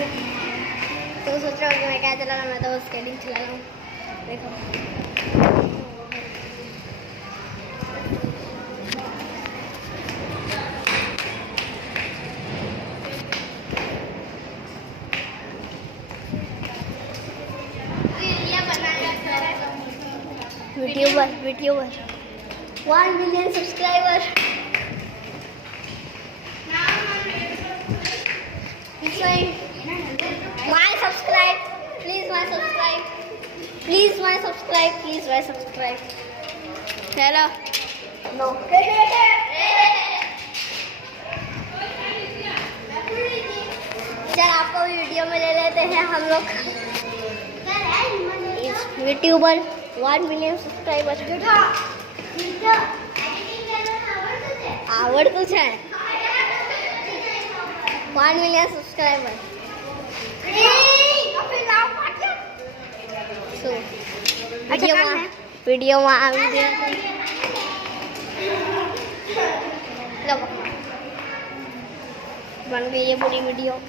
तो सोच रहा हूँ कि मैं क्या चला रहा हूँ, मैं तो स्केटिंग चला रहा हूँ। देखो यूट्यूबर 1 million subscriber. My subscribe, please my subscribe, please my subscribe, please my subscribe. Hello, no. चल आपको वीडियो में ले लेते हैं हम लोग। यूट्यूबर 1 मिलियन सब्सक्राइबर आवड़તું છે 1 મિલિયન સબસ્ક્રાઇબર સો વિડીયોમાં આવી ગયા बन गई है पूरी वीडियो।